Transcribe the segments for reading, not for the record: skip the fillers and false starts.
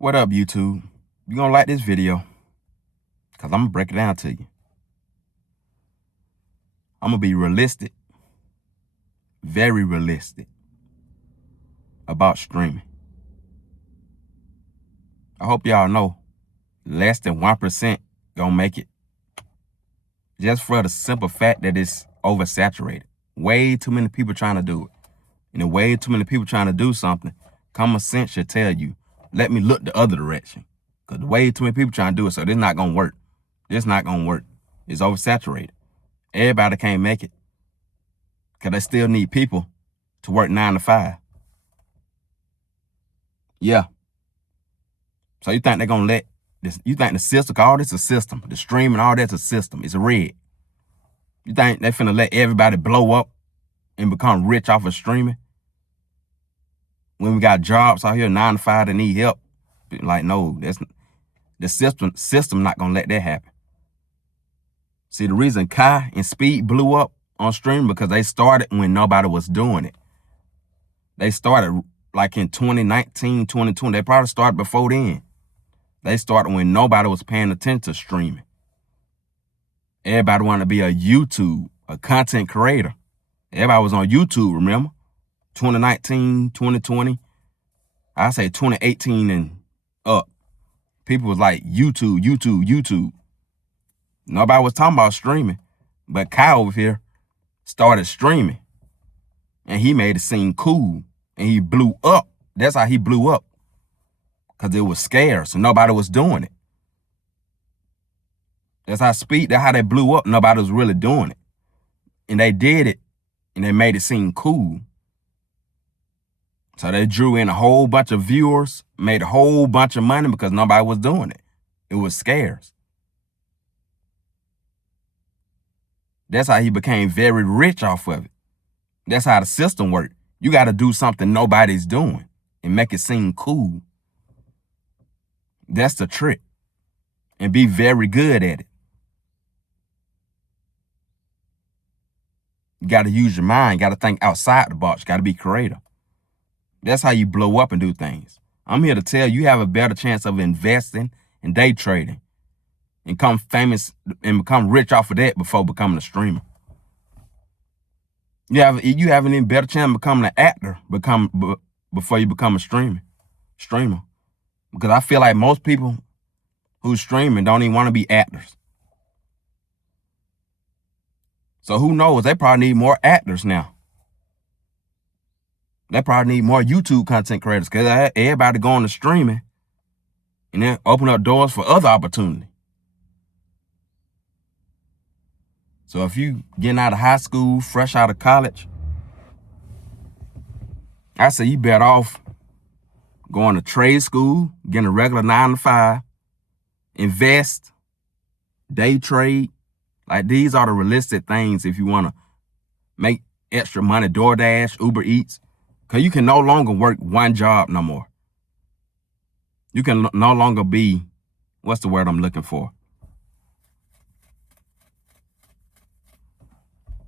What up, YouTube? You gonna like this video? Because I'm gonna break it down to you. I'm gonna be realistic, very realistic about streaming. I hope y'all know less than 1% gonna make it. Just for the simple fact that it's oversaturated. Way too many people trying to do it. And way too many people trying to do something, common sense should tell you, let me look the other direction. Because way too many people trying to do it, so this not gonna work. This not gonna work. It's oversaturated. Everybody can't make it. Because they still need people to work 9 to 5. Yeah. So you think they're going to let this, you think the system, all this is a system, the streaming, all that's a system, it's a rig. You think they're finna let everybody blow up and become rich off of streaming? When we got jobs out here, 9 to 5 that need help? Like, no, that's the system not going to let that happen. See, the reason Kai and Speed blew up on streaming because they started when nobody was doing it. They started like in 2019, 2020. They probably started before then. They started when nobody was paying attention to streaming. Everybody wanted to be a content creator. Everybody was on YouTube, remember? 2019, 2020. I say 2018 and up. People was like, YouTube. Nobody was talking about streaming. But Kai over here started streaming. And he made it seem cool. And he blew up. That's how he blew up. Because it was scarce, so nobody was doing it. That's how they blew up. Nobody was really doing it. And they did it, and they made it seem cool. So they drew in a whole bunch of viewers, made a whole bunch of money because nobody was doing it. It was scarce. That's how he became very rich off of it. That's how the system worked. You got to do something nobody's doing and make it seem cool. That's the trick. And be very good at it. You got to use your mind. You got to think outside the box. You got to be creative. That's how you blow up and do things. I'm here to tell you have a better chance of investing and day trading and become famous and become rich off of that before becoming a streamer. You have an even better chance of becoming an actor before you become a streamer. Because I feel like most people who's streaming don't even want to be actors. So who knows? They probably need more actors now. They probably need more YouTube content creators because everybody going to streaming and then open up doors for other opportunity. So if you getting out of high school, fresh out of college, I say you better off going to trade school, getting a regular 9 to 5, invest, day trade. Like these are the realistic things if you want to make extra money, DoorDash, Uber Eats. Because you can no longer work one job no more. You can no longer be, what's the word I'm looking for?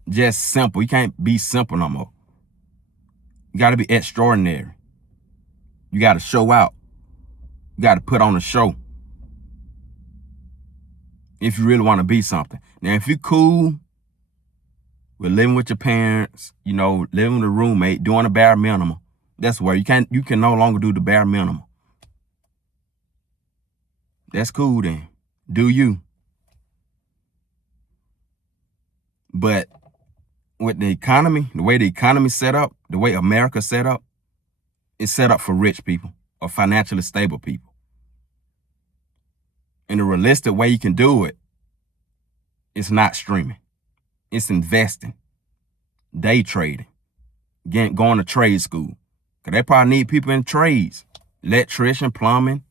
Just simple. You can't be simple no more. You got to be extraordinary. You got to show out. You got to put on a show. If you really want to be something. Now, if you're cool with living with your parents, living with a roommate, doing a bare minimum, that's where you can no longer do the bare minimum. That's cool then. Do you. But with the economy, the way the economy's set up, the way America's set up, it's set up for rich people or financially stable people. And the realistic way you can do it, it's not streaming. It's investing, day trading, going to trade school. Because they probably need people in trades, electrician, plumbing,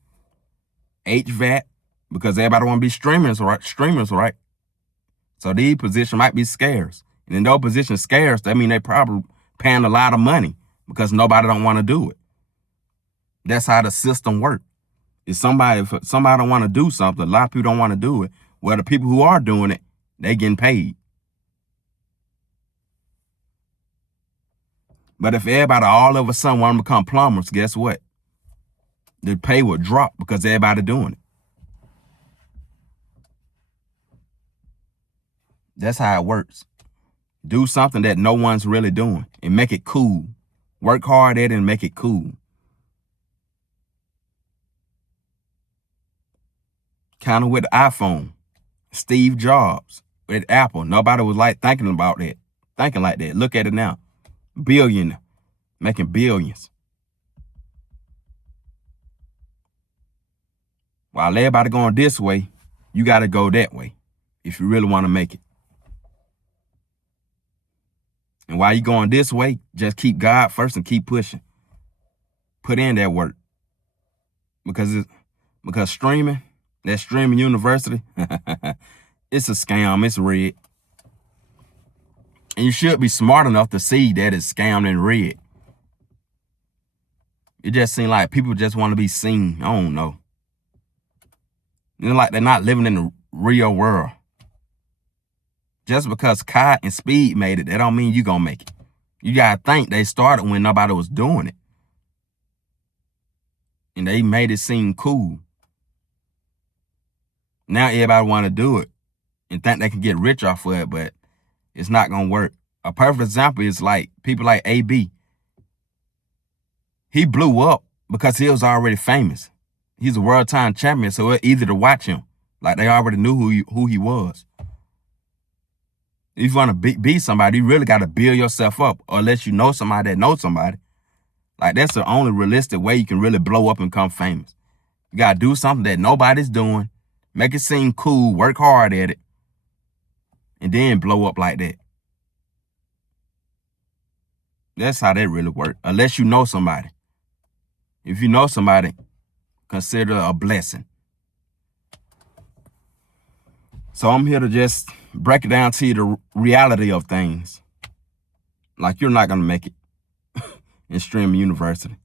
HVAC, because everybody want to be streamers, right? So these positions might be scarce. And in those positions scarce, that means they probably paying a lot of money because nobody don't want to do it. That's how the system works. If somebody don't want to do something, a lot of people don't want to do it. Well, the people who are doing it, they getting paid. But if everybody all of a sudden want to become plumbers, guess what? the pay would drop because everybody doing it. That's how it works. Do something that no one's really doing and make it cool. Work hard at it and make it cool. Kind of with the iPhone. Steve Jobs with Apple. Nobody was like thinking like that. Look at it now. Billionaire. Making billions. While everybody going this way, you got to go that way if you really want to make it. And while you going this way, just keep God first and keep pushing. Put in that work. Because streaming, that streaming university, it's a scam. It's rigged. And you should be smart enough to see that it's scammed and rigged. It just seems like people just want to be seen. I don't know. It's like they're not living in the real world. Just because Kai and Speed made it, that don't mean you gonna make it. You gotta think they started when nobody was doing it. And they made it seem cool. Now everybody wanna do it and think they can get rich off of it, but it's not gonna work. A perfect example is like people like AB. He blew up because he was already famous. He's a world time champion, so it's easy to watch him. Like they already knew who he was. If you want to be somebody, you really got to build yourself up, or unless you know somebody that knows somebody. Like that's the only realistic way you can really blow up and become famous. You got to do something that nobody's doing, make it seem cool, work hard at it, and then blow up like that. That's how that really works, unless you know somebody. If you know somebody, consider a blessing. So I'm here to just break it down to you the reality of things. Like you're not gonna make it in streaming university.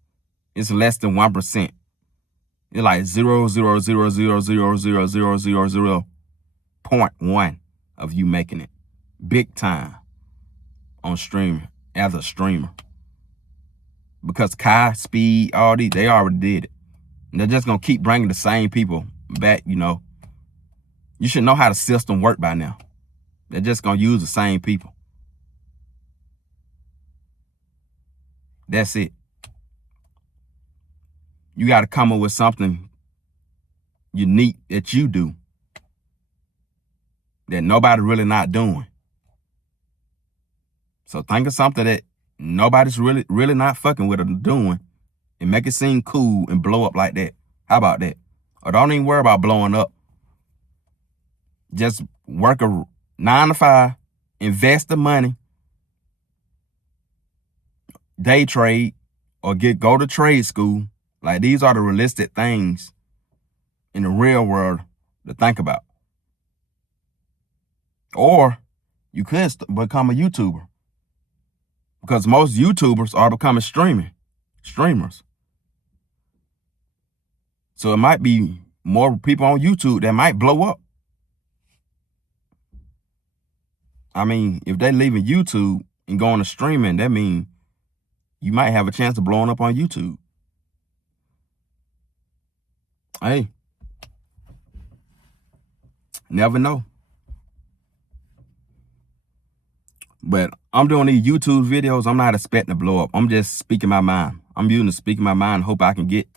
It's less than 1%. It's like 0.1 of you making it big time on streaming as a streamer. Because Kai, Speed, all these, they already did it. And they're just gonna keep bringing the same people back, you know. You should know how the system works by now. They're just going to use the same people. That's it. You got to come up with something unique that you do that nobody really not doing. So think of something that nobody's really not fucking with or doing and make it seem cool and blow up like that. How about that? Or don't even worry about blowing up. Just work a 9 to 5, invest the money, day trade, or go to trade school. Like these are the realistic things in the real world to think about. Or you could become a YouTuber, because most YouTubers are becoming streamers. So it might be more people on YouTube that might blow up. I mean, if they're leaving YouTube and going to streaming, that means you might have a chance of blowing up on YouTube. Hey, never know. But I'm doing these YouTube videos. I'm not expecting to blow up. I'm just speaking my mind. I'm using to speak my mind. Hope I can get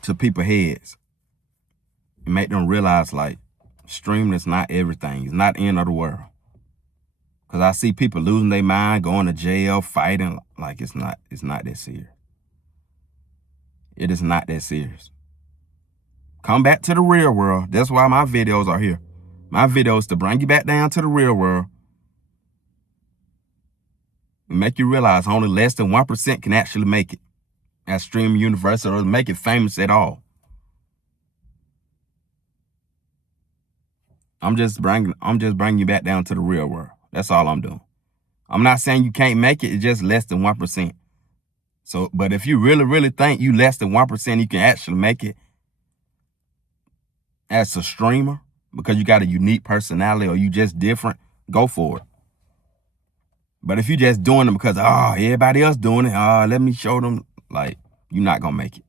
to people's heads and make them realize, like, streaming is not everything. It's not the end of the world. Because I see people losing their mind, going to jail, fighting. Like, it's not that serious. It is not that serious. Come back to the real world. That's why my videos are here. My videos to bring you back down to the real world and make you realize only less than 1% can actually make it at streaming university or make it famous at all. I'm just bringing you back down to the real world. That's all I'm doing. I'm not saying you can't make it. It's just less than 1%. So, but if you really think you less than 1%, you can actually make it as a streamer because you got a unique personality or you just different, go for it. But if you just doing it because, everybody else doing it, let me show them, Like, you're not gonna make it.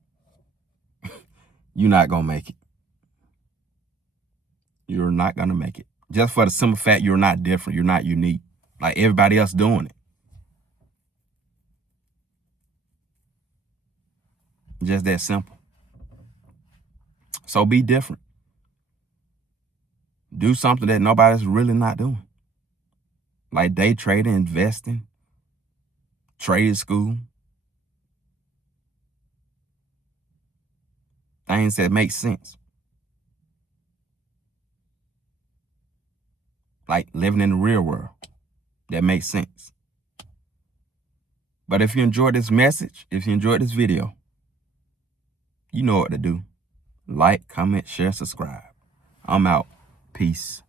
You're not gonna make it. You're not gonna make it. Just for the simple fact you're not different. You're not unique. Like everybody else doing it. Just that simple. So be different. Do something that nobody's really not doing. Like day trading, investing, trade school. Things that make sense. Like living in the real world. That makes sense. But if you enjoyed this message, if you enjoyed this video, you know what to do. Like, comment, share, subscribe. I'm out. Peace.